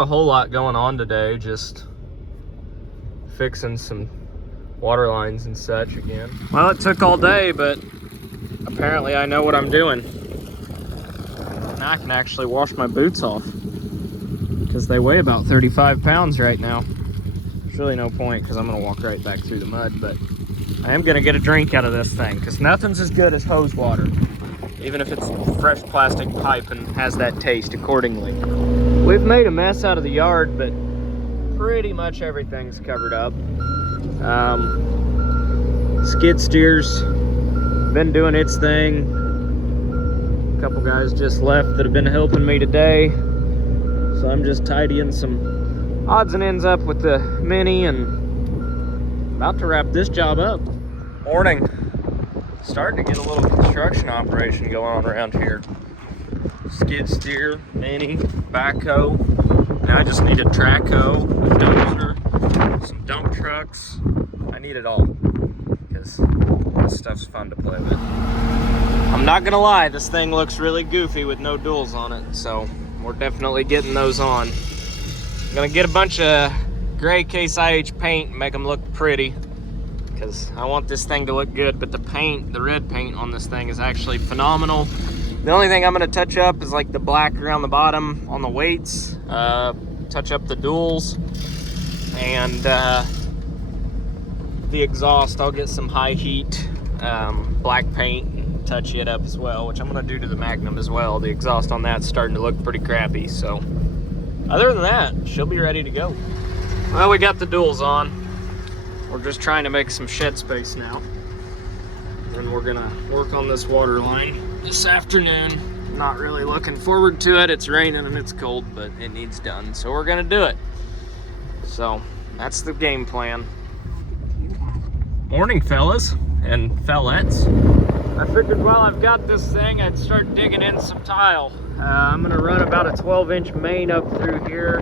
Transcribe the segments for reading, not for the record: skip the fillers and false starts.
Not a whole lot going on today, just fixing some water lines and such again. Well, it took all day, but apparently I know what I'm doing. Now I can actually wash my boots off because they weigh about 35 pounds right now. There's really no point because I'm gonna walk right back through the mud, but I am gonna get a drink out of this thing because nothing's as good as hose water, even if it's fresh plastic pipe and has that taste accordingly. We've made a mess out of the yard, but pretty much everything's covered up. Skid steer's been doing its thing. A couple guys just left that have been helping me today, so I'm just tidying some odds and ends up with the Mini and about to wrap this job up. Morning. Starting to get a little construction operation going on around here. Skid steer, Mini, backhoe. Now I just need a track hoe, a dozer, some dump trucks. I need it all because this stuff's fun to play with. I'm not gonna lie, this thing looks really goofy with no duals on it, so we're definitely getting those on. I'm gonna get a bunch of gray Case IH paint and make them look pretty because I want this thing to look good, but the paint, the red paint on this thing is actually phenomenal. The only thing I'm gonna touch up is like the black around the bottom on the weights, touch up the duals, and the exhaust. I'll get some high heat black paint and touch it up as well, which I'm gonna do to the Magnum as well. The exhaust on that's starting to look pretty crappy, so other than that, she'll be ready to go. Well, we got the duals on. We're just trying to make some shed space now. And we're gonna work on this water line this afternoon. Not really looking forward to it. It's raining and it's cold, but it needs done, so we're gonna do it. So that's the game plan. Morning, fellas and fellettes. I figured while I've got this thing, I'd start digging in some tile. I'm gonna run about a 12-inch main up through here,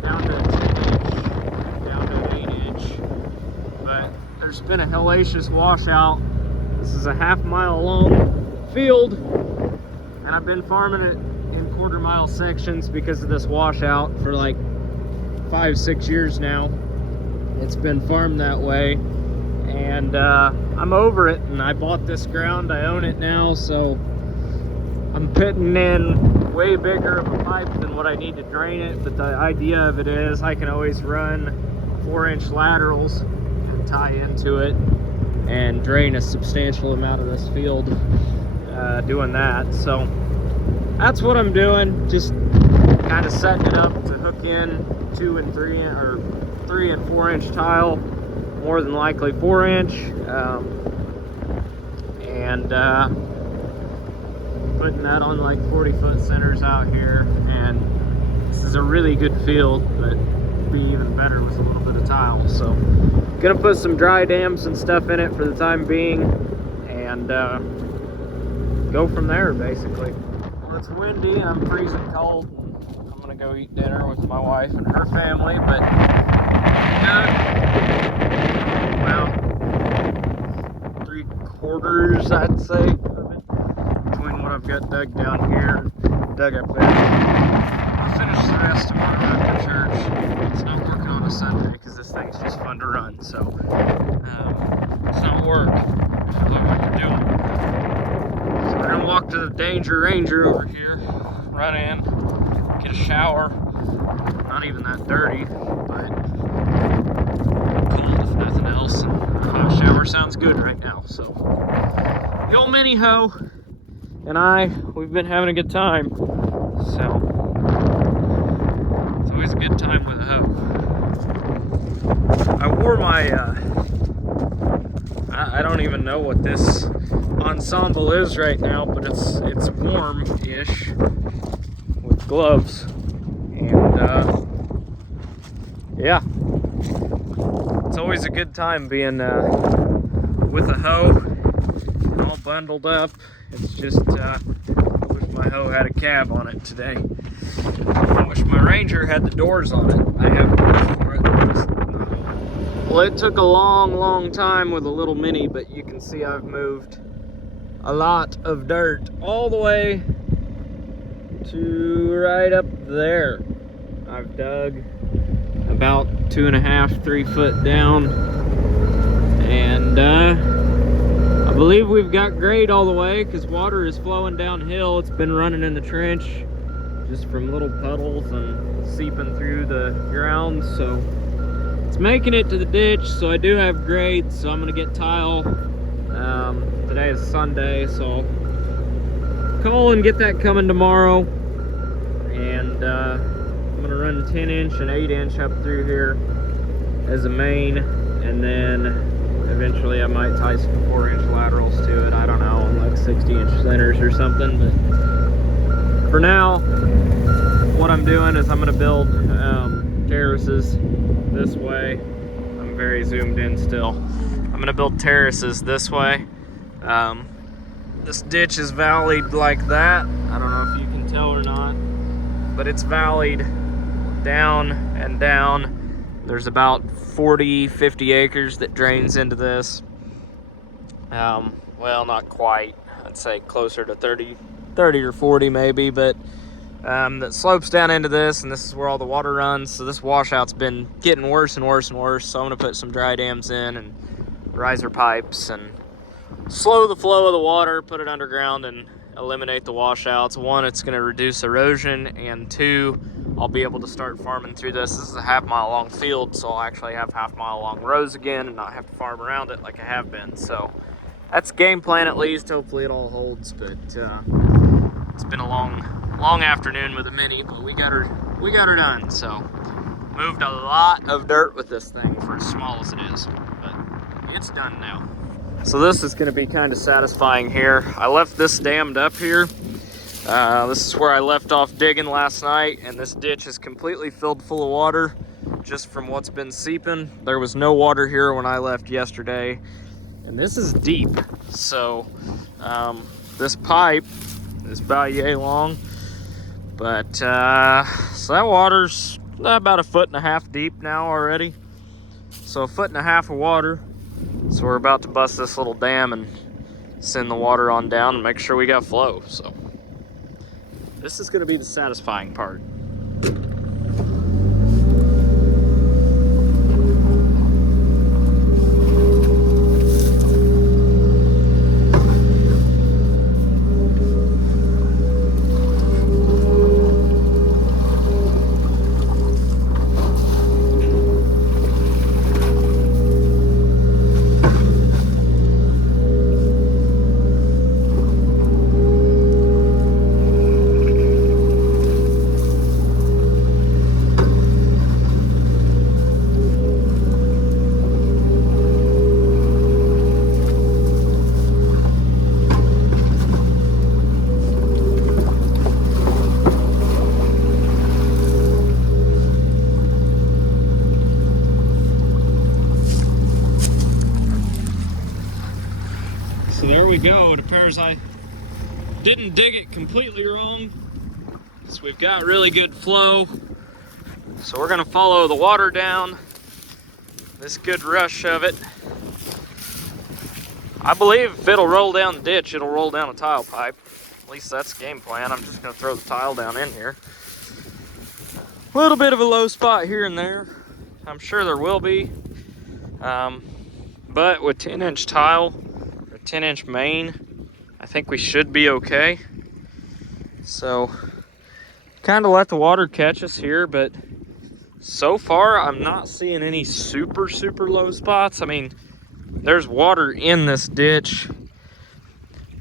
down to a 10-inch, down to an 8-inch. But there's been a hellacious washout. This is a half-mile long field, and I've been farming it in quarter-mile sections because of this washout for like 5-6 years now. It's been farmed that way, and I'm over it, and I bought this ground. I own it now, so I'm putting in way bigger of a pipe than what I need to drain it, but the idea of it is I can always run 4-inch laterals and tie into it and drain a substantial amount of this field doing that. So that's what I'm doing, just kind of setting it up to hook in 2 and 3 or 3 and 4-inch tile, more than likely 4-inch, and putting that on like 40-foot centers out here. And this is a really good field, but it'd be even better with a little bit of tile. So gonna put some dry dams and stuff in it for the time being, and go from there basically. Well, it's windy, I'm freezing cold, and I'm gonna go eat dinner with my wife and her family, but about 3/4, I'd say, of it, between what I've got dug down here, dug up there. I'll finish the rest tomorrow after church. It's not working on a Sunday because this thing's just fun to run, so it's not work if you love what you're doing. So we're gonna walk to the Danger Ranger over here, run in, get a shower. Not even that dirty, but cold if nothing else, and a hot shower sounds good right now. So the old Mini hoe and we've been having a good time, so it's always a good time with a hoe. I wore my I don't even know what this ensemble is right now, but it's warm-ish with gloves, and yeah, it's always a good time being with a hoe and all bundled up. It's just I wish my hoe had a cab on it today. I wish my Ranger had the doors on it. I have doors for it. Well, it took a long time with a little Mini, but you can see I've moved a lot of dirt all the way to right up there. I've dug about 2.5, 3 foot down, and I believe we've got grade all the way because water is flowing downhill. It's been running in the trench just from little puddles and seeping through the ground, so it's making it to the ditch. So I do have grade, so I'm gonna get tile. Today is Sunday, so I'll call and get that coming tomorrow, and I'm gonna run 10-inch and 8-inch up through here as a main, and then eventually I might tie some 4-inch laterals to it. I don't know, like 60-inch centers or something. But for now, what I'm doing is I'm gonna build terraces this way. I'm very zoomed in still. I'm gonna build terraces this way. This ditch is valleyed like that. I don't know if you can tell or not, but it's valleyed down and down. There's about 40-50 acres that drains into this. Well, not quite. I'd say closer to 30 or 40 maybe, but that slopes down into this, and this is where all the water runs. So this washout's been getting worse and worse and worse. So I'm gonna put some dry dams in and riser pipes and slow the flow of the water, put it underground, and eliminate the washouts. One, it's going to reduce erosion, and two, I'll be able to start farming through this. This is a half-mile long field, so I'll actually have half-mile long rows again and not have to farm around it like I have been. So that's the game plan, at least. Hopefully it all holds, but it's been a long afternoon with a mini, but we got her done. So moved a lot of dirt with this thing for as small as it is, but it's done now. So this is going to be kind of satisfying here. I left this dammed up here. This is where I left off digging last night, and this ditch is completely filled full of water just from what's been seeping. There was no water here when I left yesterday, and this is deep. So this pipe is about yay long, but so that water's about 1.5 feet deep now already. So 1.5 feet of water. So we're about to bust this little dam and send the water on down and make sure we got flow. So this is going to be the satisfying part. So there we go. It appears I didn't dig it completely wrong. So we've got really good flow. So we're gonna follow the water down, this good rush of it. I believe if it'll roll down the ditch, it'll roll down a tile pipe. At least that's the game plan. I'm just gonna throw the tile down in here. A little bit of a low spot here and there. I'm sure there will be. But with 10-inch tile, 10-inch main, I think we should be okay. So kind of let the water catch us here, but so far I'm not seeing any super low spots. I mean, there's water in this ditch.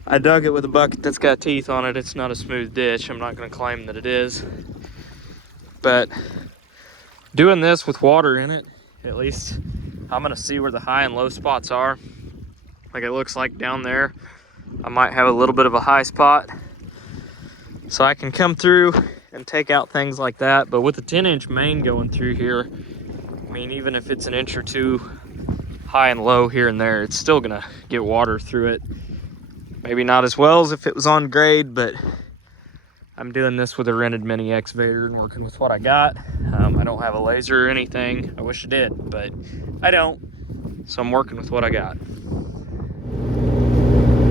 I dug it with a bucket that's got teeth on it. It's not a smooth ditch. I'm not going to claim that it is, but doing this with water in it, at least I'm going to see where the high and low spots are. Like it looks like down there, I might have a little bit of a high spot. So I can come through and take out things like that. But with the 10-inch main going through here, I mean, even if it's an inch or two high and low here and there, it's still gonna get water through it. Maybe not as well as if it was on grade, but I'm doing this with a rented mini excavator and working with what I got. I don't have a laser or anything. I wish I did, but I don't. So I'm working with what I got.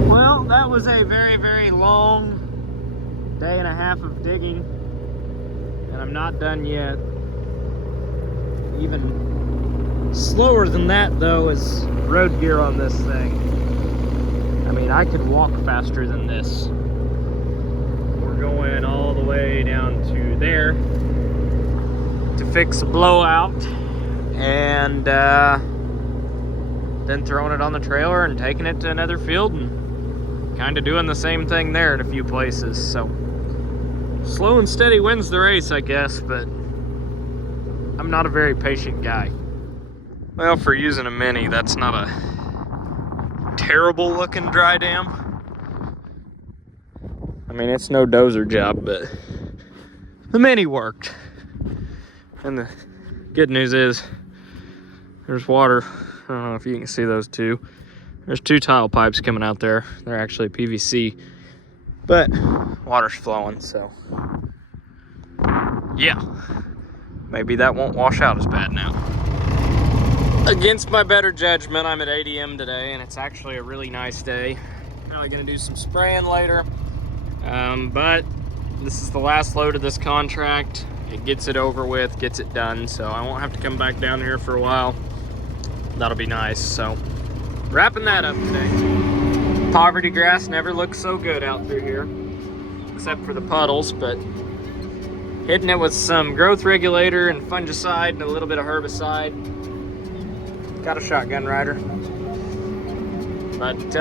Well, that was a very long day and a half of digging, and I'm not done yet. Even slower than that, though, is road gear on this thing. I mean, I could walk faster than this. We're going all the way down to there to fix a blowout, and then throwing it on the trailer and taking it to another field and kind of doing the same thing there in a few places. So slow and steady wins the race, I guess, but I'm not a very patient guy. Well, for using a Mini, that's not a terrible looking dry dam. I mean, it's no dozer job, but the Mini worked. And the good news is there's water. I don't know if you can see those two. There's two tile pipes coming out there. They're actually PVC, but water's flowing, so yeah, maybe that won't wash out as bad now. Against my better judgment, I'm at ADM today, and it's actually a really nice day. Probably gonna do some spraying later, but this is the last load of this contract. It gets it over with, gets it done, so I won't have to come back down here for a while. That'll be nice. So wrapping that up today. Poverty grass never looks so good out through here, except for the puddles, but hitting it with some growth regulator and fungicide and a little bit of herbicide. Got a shotgun rider, but is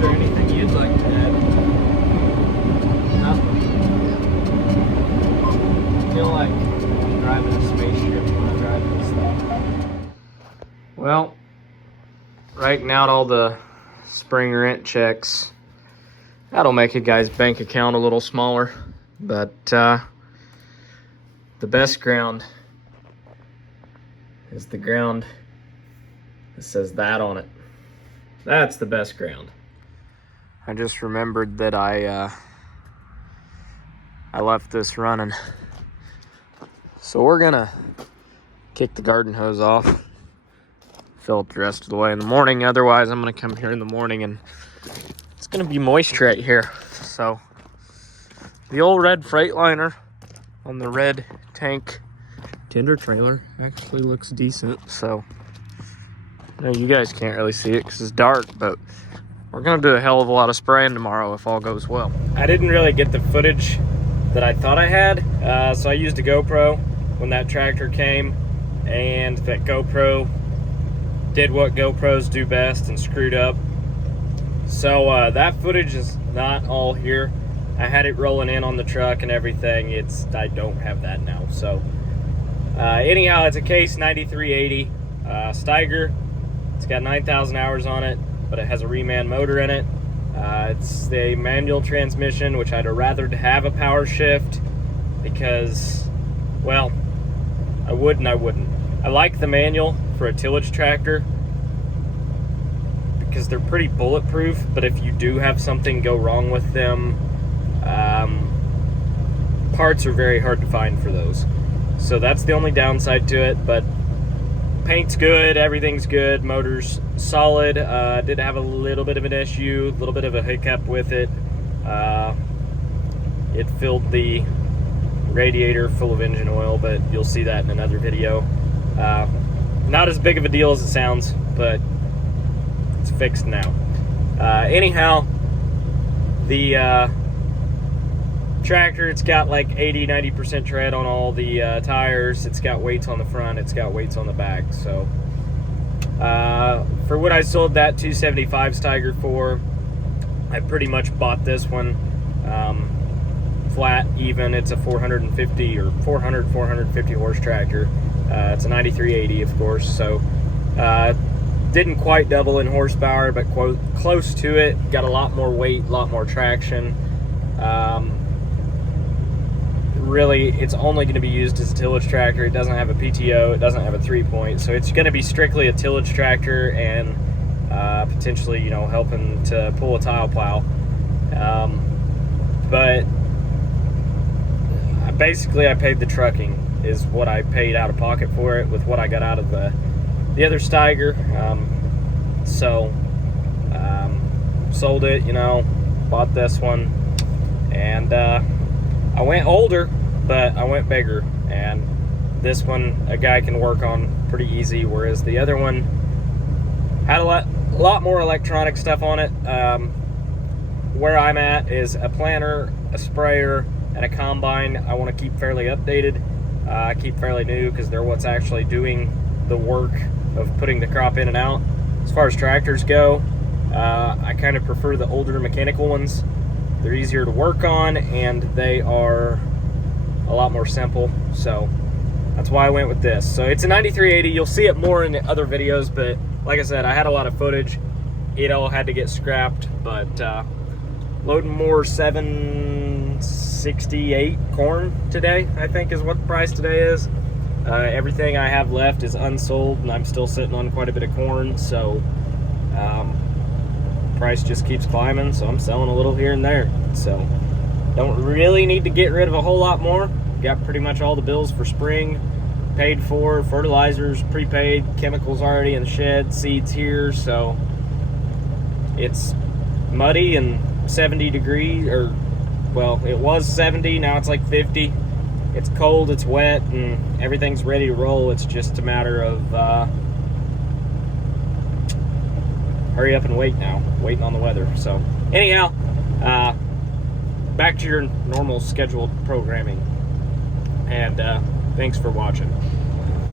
there anything you'd like to add? Nothing. I feel like I'm driving a spaceship when I drive this thing. Well, writing out all the spring rent checks. That'll make a guy's bank account a little smaller, but the best ground is the ground that says that on it. That's the best ground. I just remembered that I left this running. So we're gonna kick the garden hose off, fill it the rest of the way in the morning. Otherwise, I'm gonna come here in the morning and it's gonna be moist right here. So the old red Freightliner on the red tank tender trailer actually looks decent. So I know you guys can't really see it because it's dark, but we're gonna do a hell of a lot of spraying tomorrow if all goes well. I didn't really get the footage that I thought I had, so I used a GoPro when that tractor came, and that GoPro did what GoPros do best and screwed up. So that footage is not all here. I had it rolling in on the truck and everything. I don't have that now. So anyhow, it's a Case 9380 Steiger. It's got 9,000 hours on it, but it has a Reman motor in it. It's a manual transmission, which I'd rather have a power shift because, well, I would and I wouldn't. I like the manual for a tillage tractor because they're pretty bulletproof, but if you do have something go wrong with them, parts are very hard to find for those. So that's the only downside to it, but paint's good, everything's good, motor's solid. Did have a little bit of an issue, a little bit of a hiccup with it. It filled the radiator full of engine oil, but you'll see that in another video. Not as big of a deal as it sounds, but it's fixed now. Anyhow, the tractor, it's got like 80-90% tread on all the tires. It's got weights on the front, it's got weights on the back. So for what I sold that 275 Steiger for, I pretty much bought this one flat even. It's a 450 horse tractor. It's a 9380, of course, so didn't quite double in horsepower, but close to it. Got a lot more weight, a lot more traction. Really, it's only going to be used as a tillage tractor. It doesn't have a PTO, it doesn't have a 3-point, so it's going to be strictly a tillage tractor and potentially, you know, helping to pull a tile plow. But basically I paid the trucking is what I paid out of pocket for it with what I got out of the other Steiger. So sold it, you know, bought this one. And I went older, but I went bigger. And this one a guy can work on pretty easy, whereas the other one had a lot more electronic stuff on it. Where I'm at is a planter, a sprayer, and a combine. I want to keep fairly updated, keep fairly new, because they're what's actually doing the work of putting the crop in and out. As far as tractors go, I kind of prefer the older mechanical ones. They're easier to work on, and they are a lot more simple, so that's why I went with this. So it's a 9380. You'll see it more in the other videos, but like I said, I had a lot of footage. It all had to get scrapped, but loading more 768 corn today, I think is what the price today is. Everything I have left is unsold, and I'm still sitting on quite a bit of corn, so price just keeps climbing, so I'm selling a little here and there. So don't really need to get rid of a whole lot more. Got pretty much all the bills for spring paid for, fertilizers prepaid, chemicals already in the shed, seeds here. So it's muddy and 70 degrees, or well, it was 70, now it's like 50. It's cold, it's wet, and everything's ready to roll. It's just a matter of hurry up and wait now, waiting on the weather. So anyhow, back to your normal scheduled programming, and thanks for watching.